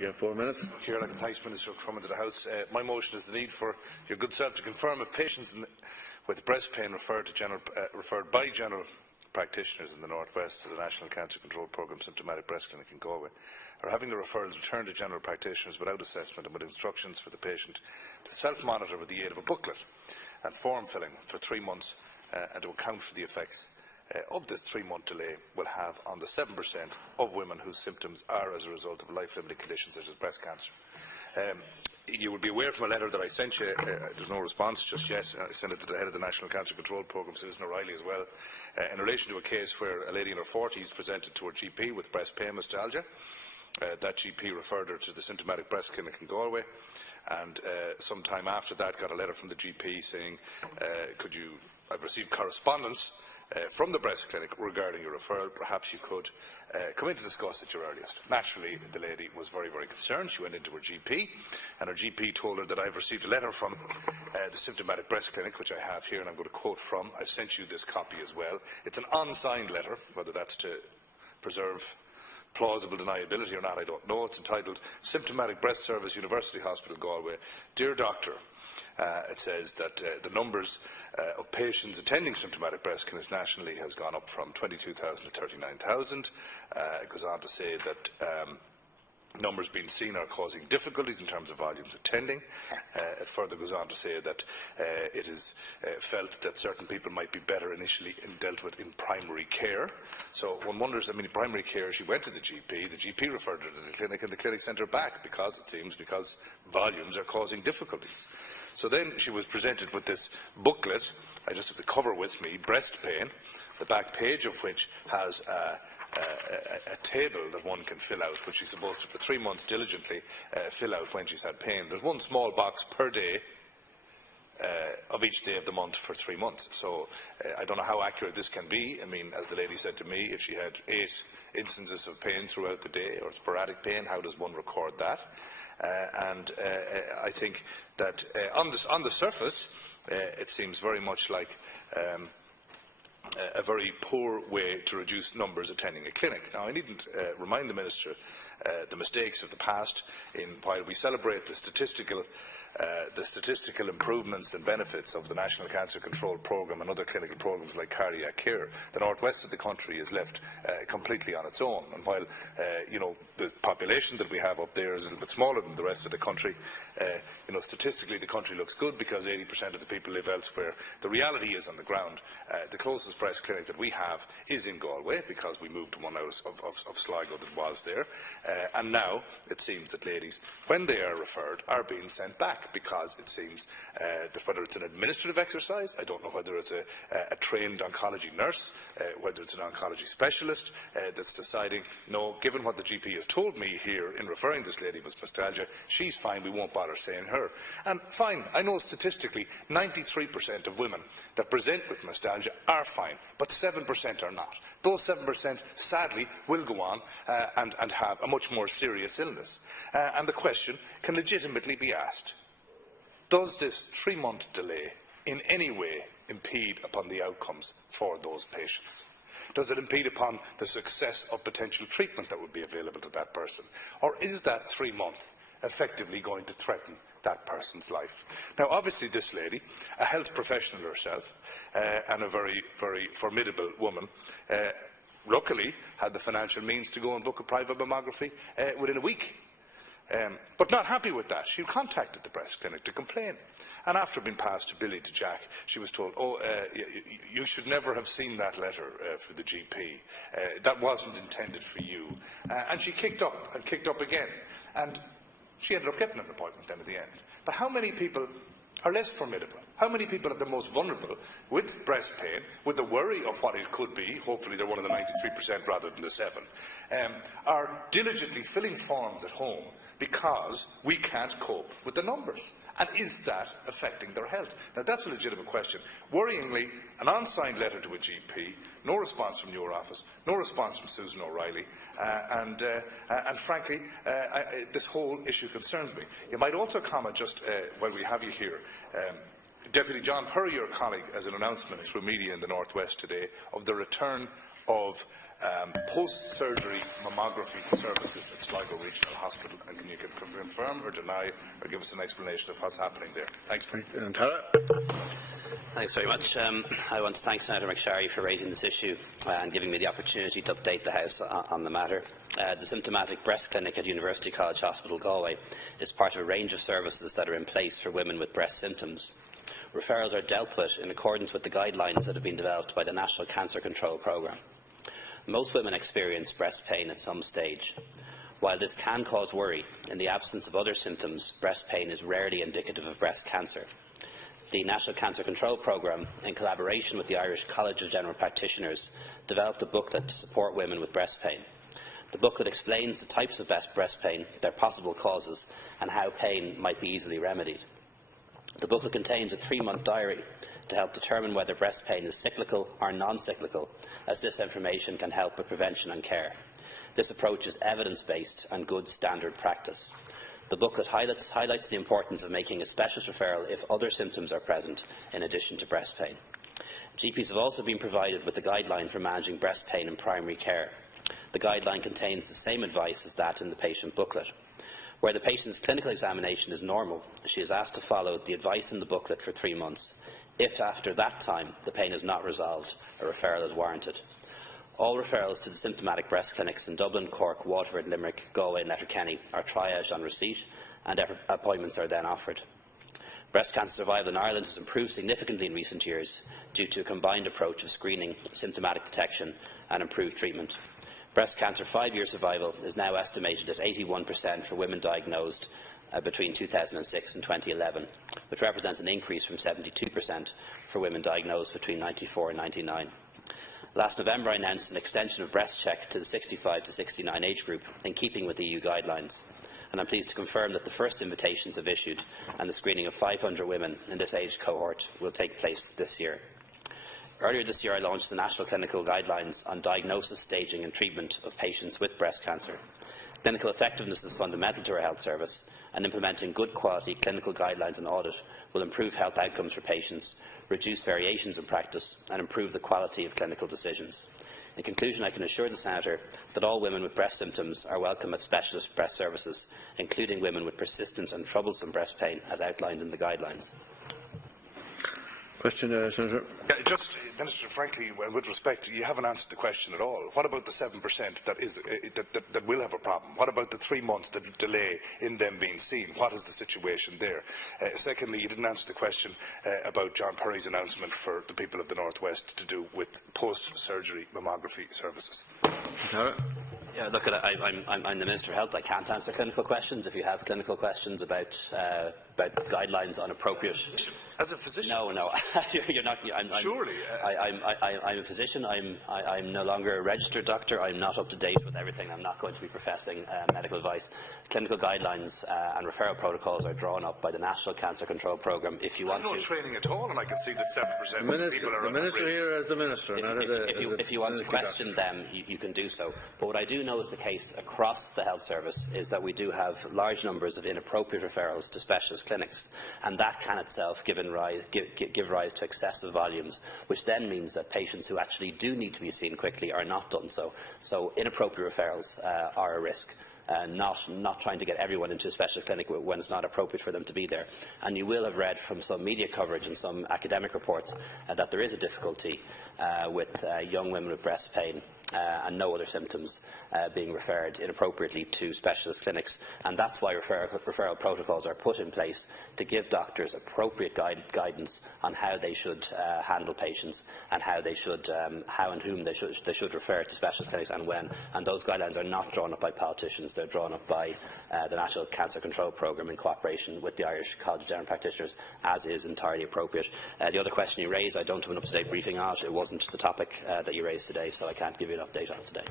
You have 4 minutes. Here, thanks, Minister, for coming to the House. My motion is the need for your good self to confirm if patients with breast pain referred by general practitioners in the North West to the National Cancer Control Programme Symptomatic Breast Clinic in Galway are having the referrals returned to general practitioners without assessment and with instructions for the patient to self-monitor with the aid of a booklet and form filling for 3 months and to account for the effects of this 3-month delay will have on the 7% of women whose symptoms are as a result of life-limiting conditions such as breast cancer. You will be aware from a letter that I sent you, there's no response just yet. I sent it to the head of the National Cancer Control Programme, Susan O'Reilly, as well, in relation to a case where a lady in her 40s presented to her GP with breast pain mastalgia. That GP referred her to the Symptomatic Breast Clinic in Galway, and some time after that got a letter from the GP saying, I've received correspondence from the breast clinic regarding your referral. Perhaps you could come in to discuss at your earliest. Naturally, the lady was very, very concerned. She went into her GP, and her GP told her that I've received a letter from the Symptomatic Breast Clinic, which I have here, and I'm going to quote from. I've sent you this copy as well. It's an unsigned letter, whether that's to preserve plausible deniability or not, I don't know. It's entitled Symptomatic Breast Service, University Hospital, Galway. Dear Doctor, it says that the numbers of patients attending symptomatic breast clinics nationally has gone up from 22,000 to 39,000. It goes on to say that numbers being seen are causing difficulties in terms of volumes attending. It further goes on to say that it is felt that certain people might be better initially dealt with in primary care. So one wonders, in primary care, she went to the GP referred her to the clinic, and the clinic sent her back because volumes are causing difficulties. So then she was presented with this booklet. I just have the cover with me, Breast Pain, the back page of which has a table that one can fill out, which she's supposed to, for 3 months, diligently fill out when she's had pain. There's one small box per day of each day of the month for 3 months. So I don't know how accurate this can be. As the lady said to me, if she had 8 instances of pain throughout the day or sporadic pain, how does one record that? I think that on the surface, it seems very much like a very poor way to reduce numbers attending a clinic. Now, I needn't remind the Minister the mistakes of the past. While we celebrate the statistical improvements and benefits of the National Cancer Control Programme and other clinical programmes like cardiac care, the northwest of the country is left completely on its own. And while the population that we have up there is a little bit smaller than the rest of the country, statistically the country looks good because 80% of the people live elsewhere. The reality is, on the ground, the closest breast clinic that we have is in Galway, because we moved one out of Sligo that was there, and now it seems that ladies, when they are referred, are being sent back, because it seems that whether it's an administrative exercise, I don't know whether it's a trained oncology nurse, whether it's an oncology specialist that's deciding, no, given what the GP has told me here in referring this lady with mastalgia, she's fine, we won't bother saying her. And fine, I know statistically 93% of women that present with mastalgia are fine, but 7% are not. Those 7% sadly will go on and have a much more serious illness. And the question can legitimately be asked: does this 3-month delay in any way impede upon the outcomes for those patients? Does it impede upon the success of potential treatment that would be available to that person? Or is that 3 month effectively going to threaten that person's life? Now, obviously, this lady, a health professional herself, and a very, very formidable woman, luckily had the financial means to go and book a private mammography within a week. But not happy with that, she contacted the breast clinic to complain. And after being passed to Billy, to Jack, she was told, you should never have seen that letter for the GP. That wasn't intended for you. And she kicked up and kicked up again. And she ended up getting an appointment then at the end. But how many people are less formidable? How many people are the most vulnerable with breast pain, with the worry of what it could be, hopefully they're one of the 93% rather than the 7, are diligently filling forms at home because we can't cope with the numbers? And is that affecting their health? Now, that's a legitimate question. Worryingly, an unsigned letter to a GP, no response from your office, no response from Susan O'Reilly, and frankly, this whole issue concerns me. You might also comment, just while we have you here, Deputy John Perry, your colleague, as an announcement through media in the North West today of the return of post-surgery mammography services at Sligo Regional Hospital, and can you confirm or deny or give us an explanation of what's happening there? Thanks. Thanks very much. I want to thank Senator MacSharry for raising this issue and giving me the opportunity to update the House on the matter. The Symptomatic Breast Clinic at University College Hospital, Galway, is part of a range of services that are in place for women with breast symptoms. Referrals are dealt with in accordance with the guidelines that have been developed by the National Cancer Control Programme. Most women experience breast pain at some stage. While this can cause worry, in the absence of other symptoms, breast pain is rarely indicative of breast cancer. The National Cancer Control Programme, in collaboration with the Irish College of General Practitioners, developed a booklet to support women with breast pain. The booklet explains the types of breast pain, their possible causes, and how pain might be easily remedied. The booklet contains a 3-month diary to help determine whether breast pain is cyclical or non-cyclical, as this information can help with prevention and care. This approach is evidence-based and good standard practice. The booklet highlights the importance of making a specialist referral if other symptoms are present, in addition to breast pain. GPs have also been provided with a guideline for managing breast pain in primary care. The guideline contains the same advice as that in the patient booklet. Where the patient's clinical examination is normal, she is asked to follow the advice in the booklet for 3 months. If after that time the pain is not resolved, a referral is warranted. All referrals to the symptomatic breast clinics in Dublin, Cork, Waterford, Limerick, Galway and Letterkenny are triaged on receipt, and appointments are then offered. Breast cancer survival in Ireland has improved significantly in recent years due to a combined approach of screening, symptomatic detection and improved treatment. Breast cancer 5-year survival is now estimated at 81% for women diagnosed between 2006 and 2011, which represents an increase from 72% for women diagnosed between 1994 and 1999. Last November, I announced an extension of breast check to the 65 to 69 age group, in keeping with EU guidelines. And I'm pleased to confirm that the first invitations have issued, and the screening of 500 women in this age cohort will take place this year. Earlier this year, I launched the National Clinical Guidelines on diagnosis, staging and treatment of patients with breast cancer. Clinical effectiveness is fundamental to our health service, and implementing good quality clinical guidelines and audit will improve health outcomes for patients, reduce variations in practice and improve the quality of clinical decisions. In conclusion, I can assure the Senator that all women with breast symptoms are welcome at specialist breast services, including women with persistent and troublesome breast pain, as outlined in the guidelines. Question, Senator. Just, Minister, frankly, with respect, you haven't answered the question at all. What about the 7% that will have a problem? What about the 3 months delay in them being seen? What is the situation there? Secondly, you didn't answer the question about John Perry's announcement for the people of the North West to do with post-surgery mammography services. Yeah, look, I'm the Minister of Health. I can't answer clinical questions. If you have clinical questions about guidelines on appropriate... As a physician? No, you're not. Surely. I'm a physician. I'm no longer a registered doctor. I'm not up to date with everything. I'm not going to be professing medical advice. Clinical guidelines and referral protocols are drawn up by the National Cancer Control Programme. If you want no training at all, and I can see that 7% of people are... The Minister here as the Minister. If you want to question them, you can do so. But what I do know is the case across the health service is that we do have large numbers of inappropriate referrals to specialist clinics, and that can itself give rise to excessive volumes, which then means that patients who actually do need to be seen quickly are not done so. So inappropriate referrals are a risk. Not trying to get everyone into a specialist clinic when it's not appropriate for them to be there. And you will have read from some media coverage and some academic reports that there is a difficulty with young women with breast pain and no other symptoms being referred inappropriately to specialist clinics, and that's why referral protocols are put in place to give doctors appropriate guidance on how they should handle patients and how and whom they should refer to specialist clinics and when. And those guidelines are not drawn up by politicians; they're drawn up by the National Cancer Control Programme in cooperation with the Irish College of General Practitioners, as is entirely appropriate. The other question you raised, I don't have an up-to-date briefing on it. It wasn't the topic that you raised today, so I can't give you an update on it today.